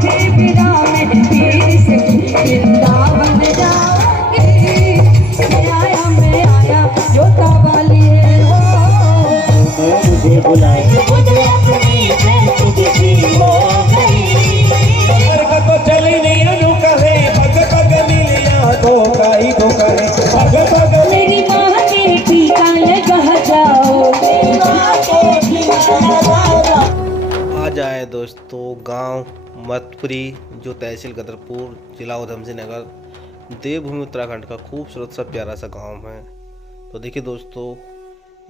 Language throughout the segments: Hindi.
तुझे बिना मैं फिर से वृंदावन जाऊंगी। मैं आया जोता वाली हो, मुझे बुलाए मुझे अपनी तुझी हो गई। तो चली नहीं अनु कहे पग पग मिलिया तो काई तो कहे पग पग मेरी माँ के टीका लगा जाओ, मेरी माँ के टीका लगा जाओ। आज आए दोस्तों गांव मतपुरी जो तहसील गदरपुर जिला उधमसिंह नगर देवभूमि उत्तराखंड का खूबसूरत सा प्यारा सा गांव है। तो देखिए दोस्तों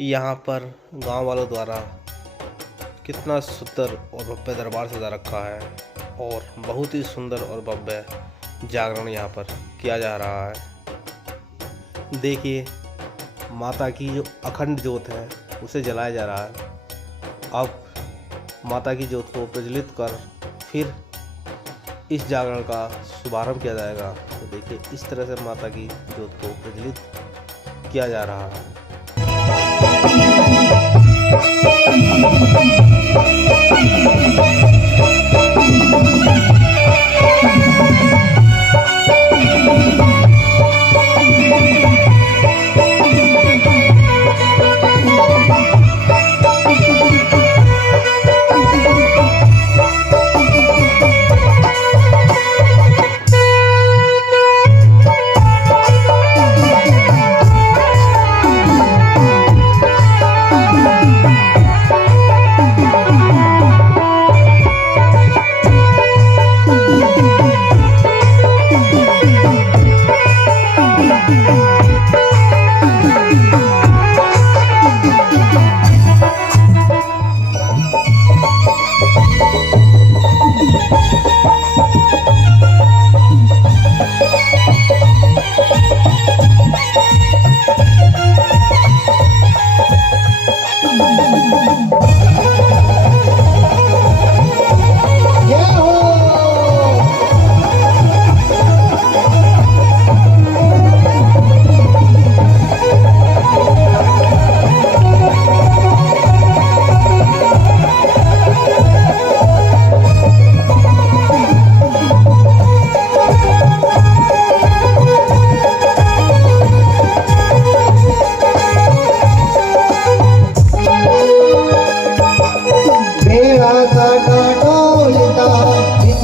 यहाँ पर गांव वालों द्वारा कितना सुंदर और भव्य दरबार सजा रखा है और बहुत ही सुंदर और भव्य जागरण यहाँ पर किया जा रहा है। देखिए माता की जो अखंड ज्योत है उसे जलाया जा रहा है। अब माता की ज्योत को प्रज्वलित कर फिर इस जागरण का शुभारंभ किया जाएगा। तो देखिए इस तरह से माता की ज्योत को प्रज्वलित किया जा रहा है।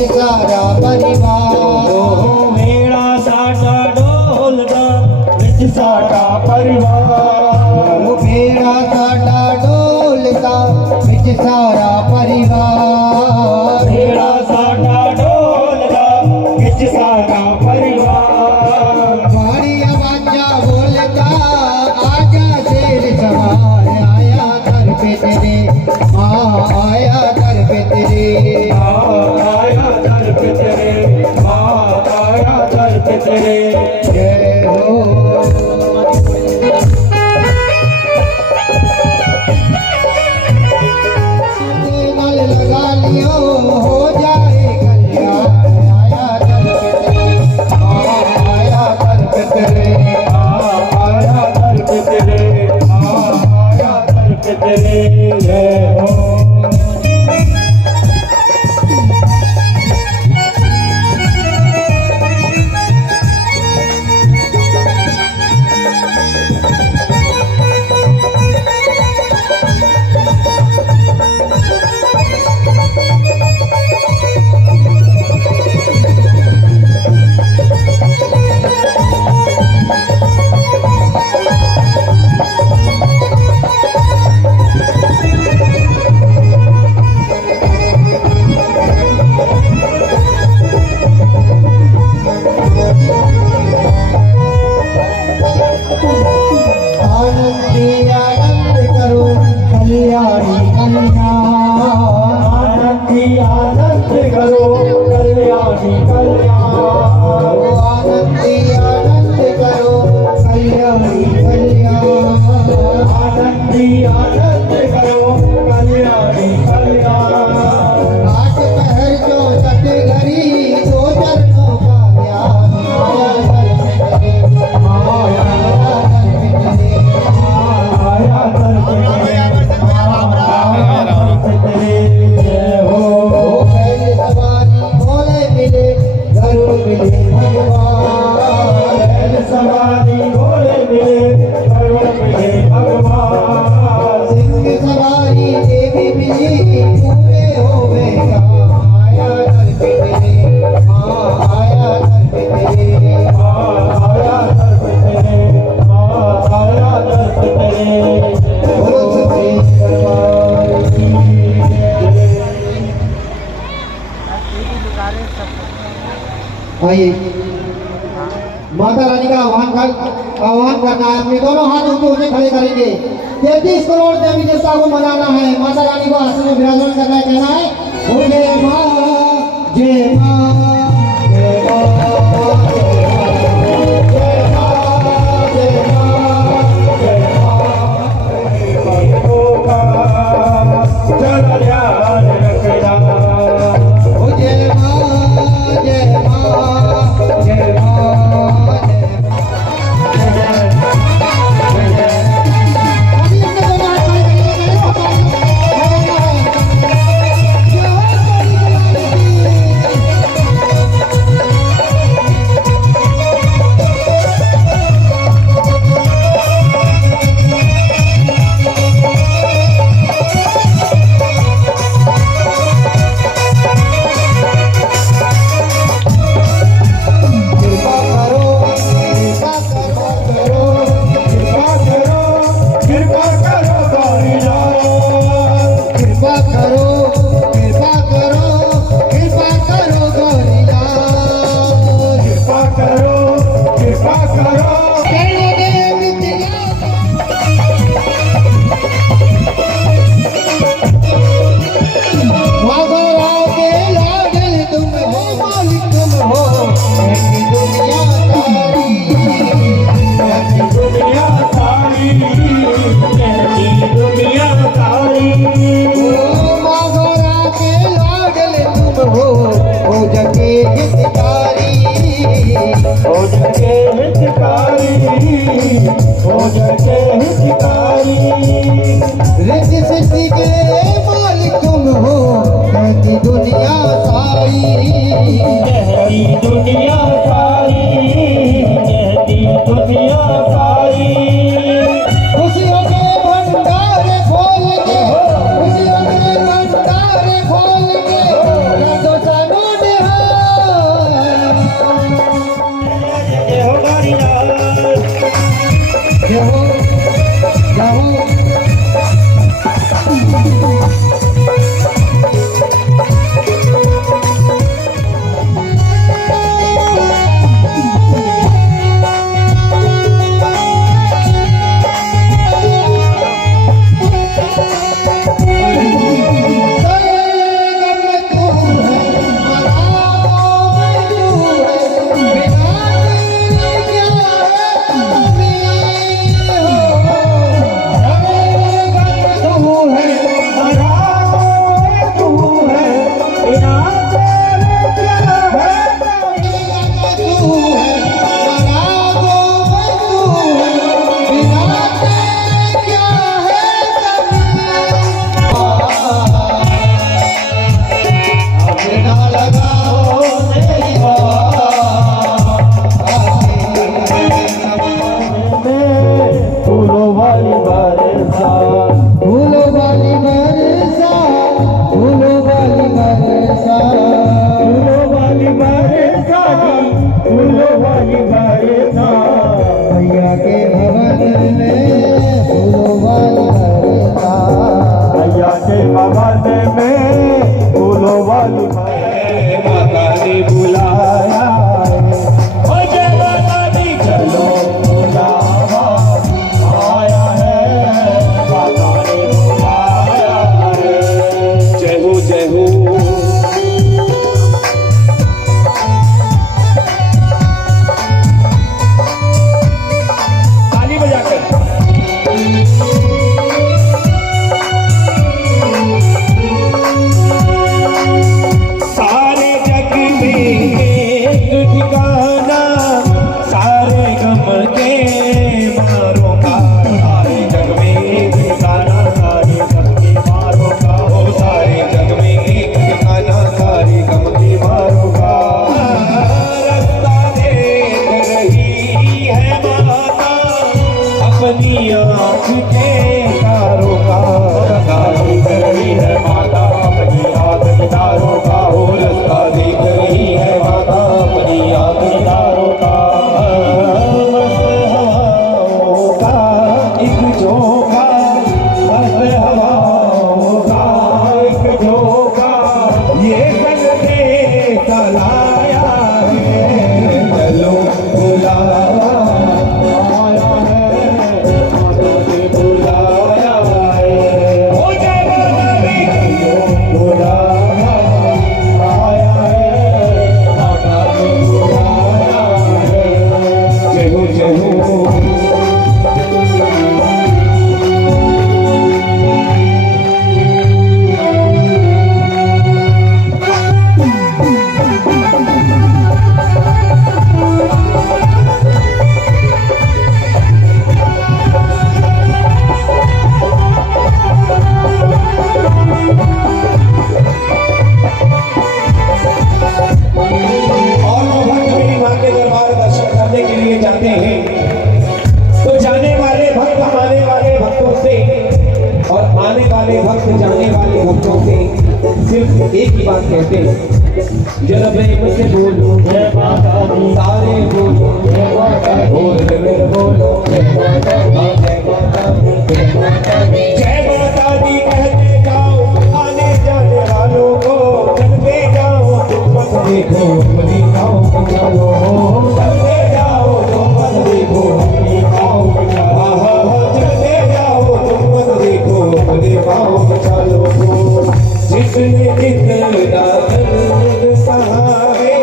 सारा परिवार मेरा साडा ढोलदा विच साडा परिवार मेरा साडा ढोलदा विच सारा परिवार मेरा साडा ढोलदा विच साडा परिवार मारी आवाजा बोलता आजा शेर सवार आया घर पे तेरे आया घर पे तेरे आया घर पे तेरे आइए माता रानी का आह्वान करना है। अपने दोनों हाथ ऊंचे ऊंचे खड़े करेंगे। 33 करोड़ देवी देवता को मनाना है। माता रानी को आसन में विराजमान करना है। कहना है जय माँ जय माँ जय सिर्फ एक ही बात कहते हैं, जरा प्रेम से बोलो जय माता दी, सारे बोलो जय माता दी, बोल मेरे बोलो जय माता दी, जय माता दी, जय माता दी, जय माता दी कहते जाओ आने जाने वालों को, चलते जाओ तुम मत देखो अपनी गाँव के चलो, चलते जाओ तुम मत देखो अपनी गाँव के चलो, चलते जाओ तुम मत देखो अपने गाँव के चलो। जिसने जितना दर्द सहा है,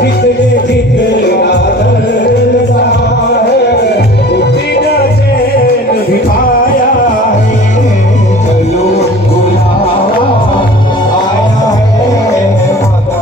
जिसने जितना दर्द सहा है, उतना चैन भी पाया है, चलो बुलावा आया है माता।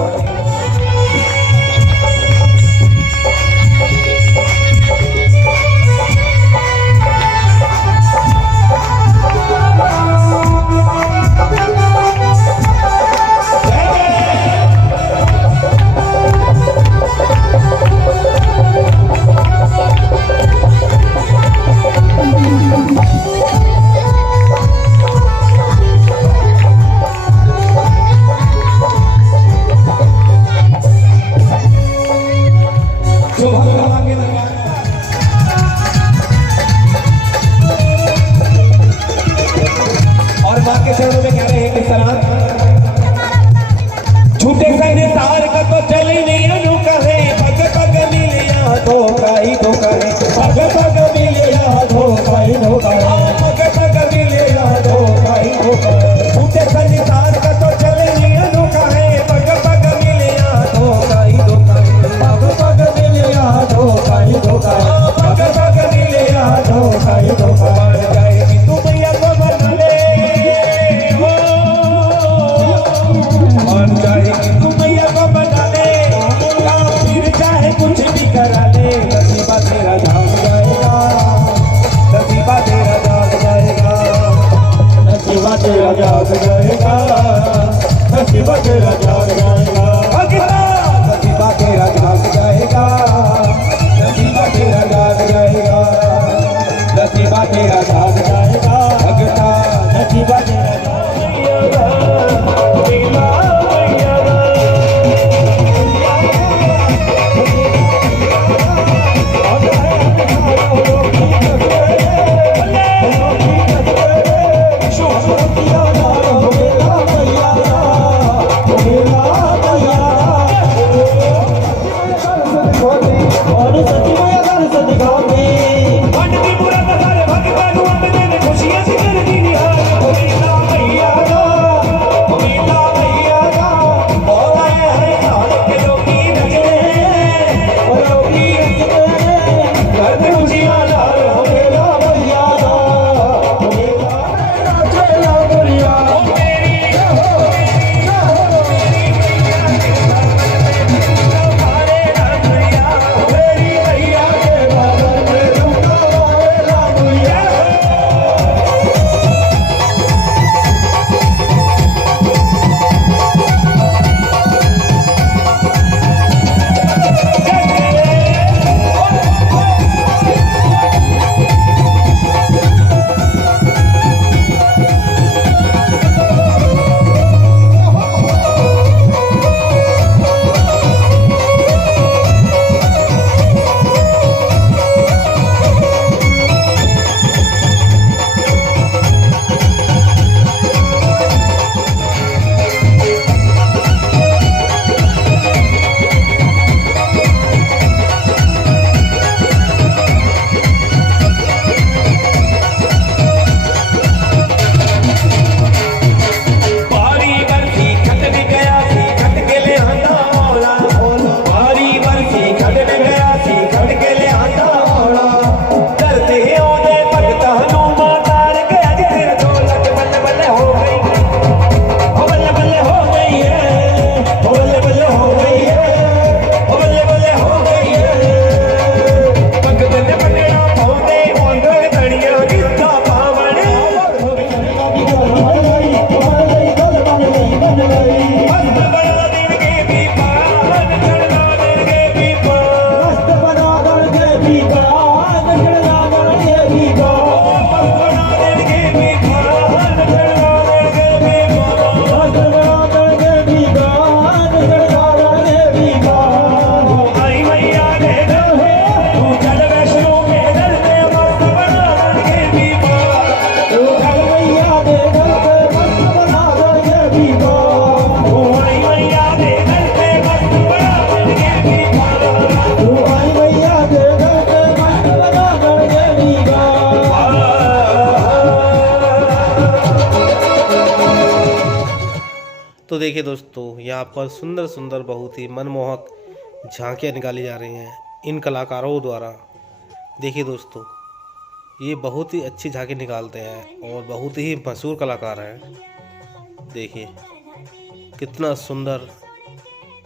तो देखिए दोस्तों, यहाँ पर सुंदर सुंदर बहुत ही मनमोहक झांकियाँ निकाली जा रही हैं इन कलाकारों द्वारा। देखिए दोस्तों, ये बहुत ही अच्छी झांकी निकालते हैं और बहुत ही मशहूर कलाकार हैं। देखिए कितना सुंदर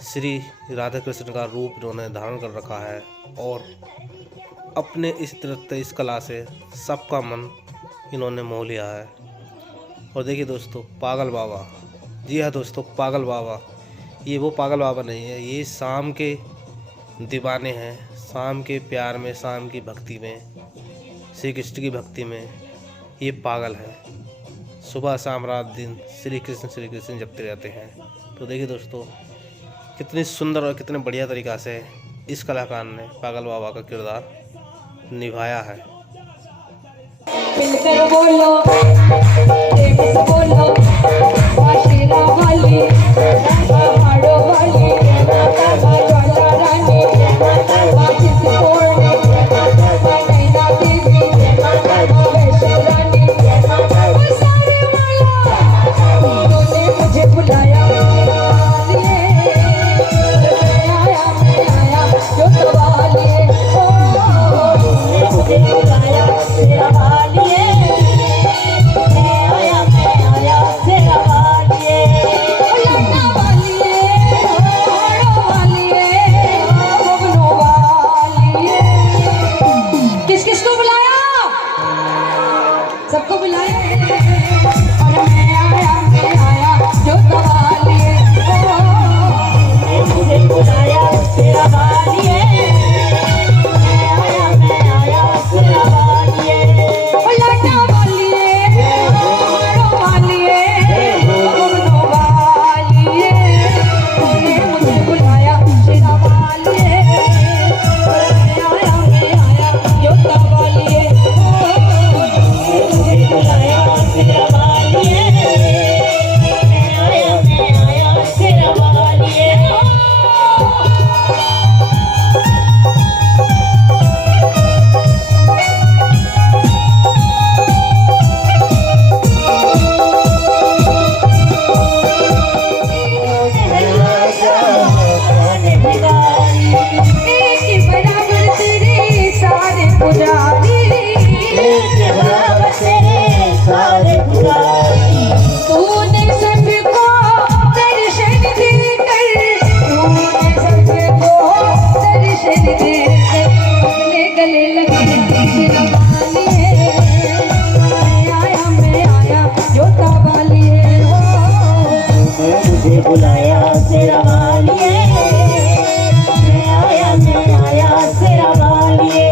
श्री राधा कृष्ण का रूप इन्होंने धारण कर रखा है और अपने इस नृत्य इस कला से सबका मन इन्होंने मोह लिया है। और देखिए दोस्तों, पागल बाबा, जी हाँ दोस्तों, पागल बाबा, ये वो पागल बाबा नहीं है, ये शाम के दीवाने हैं, शाम के प्यार में, शाम की भक्ति में, श्री कृष्ण की भक्ति में ये पागल है। सुबह शाम रात दिन श्री कृष्ण जपते रहते हैं। तो देखिए दोस्तों, कितनी सुंदर और कितने बढ़िया तरीक़ा से इस कलाकार ने पागल बाबा का किरदार निभाया है। मिलकर बोलो, प्रेम से बोलो, आशीरा वाली, पहाड़ों वाली, ज्वाला रानी, बाजित कोड़ी, नैना देवी, वैष्णो रानी, वो सारे वाला, उन्होंने मुझे बुलाया, मैं आया, जो सवालिए, मुझे बुलाया, तेरा वालिए, मैं आया, तेरा वालिए, लौटा वालिए, हाड़ो वालिए, बबनो वालिए। किस किस को बुलाया? सबको बुलाया। और मैं आया, जो सवालिए, मुझे बुलाया, तेरा वालिए, बुलाया तेरा वालिए, मैं आया, तेरा वालिए।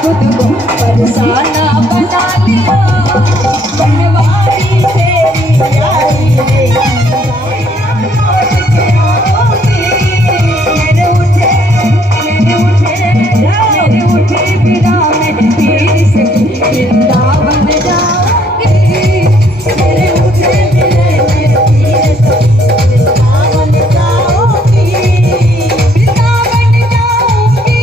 खुद को फरसाना बना लिया बनवारी तेरी यारी मेरे उठे बिना मैं फिर से वृंदावन जाऊंगी मेरे उठे बिना मैं फिर से वृंदावन जाऊंगी वृंदावन जाऊंगी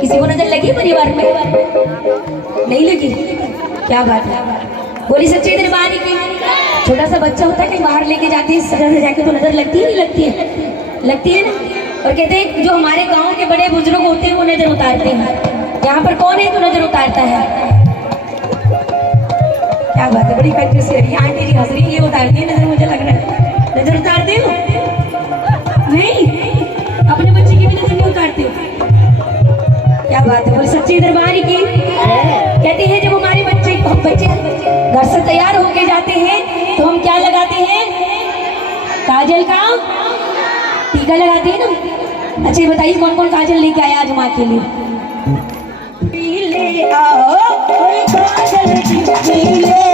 किसी को नजर लगी परिवार में? नहीं लगी? क्या बात है, बोली सच्चे दरबार की। छोटा सा बच्चा होता है कहीं बाहर लेके जाती है सजा से जाके तो नजर लगती है नहीं लगती है? लगती है ना। और कहते हैं जो हमारे गांव के बड़े बुजुर्ग होते हैं वो नजर उतारते हैं। यहाँ पर कौन है तो नजर उतारता है? क्या बात है, बड़ी कंजूस है आंटी जी हंस रही है। ये उतारती है नजर, मुझे लग रहा है नजर उतारते हो? नहीं, अपने बच्चे की भी नजर नहीं उतारते हो? क्या बात है, बोले सच्ची दरबार की। कहते हैं जब हमारे बच्चे घर से तैयार होके जाते हैं तो हम क्या लगाते हैं? काजल का टीका लगाते हैं ना। अच्छा बताइए कौन कौन काजल लेके आया आज माँ के लिए? ले आओ काजल ले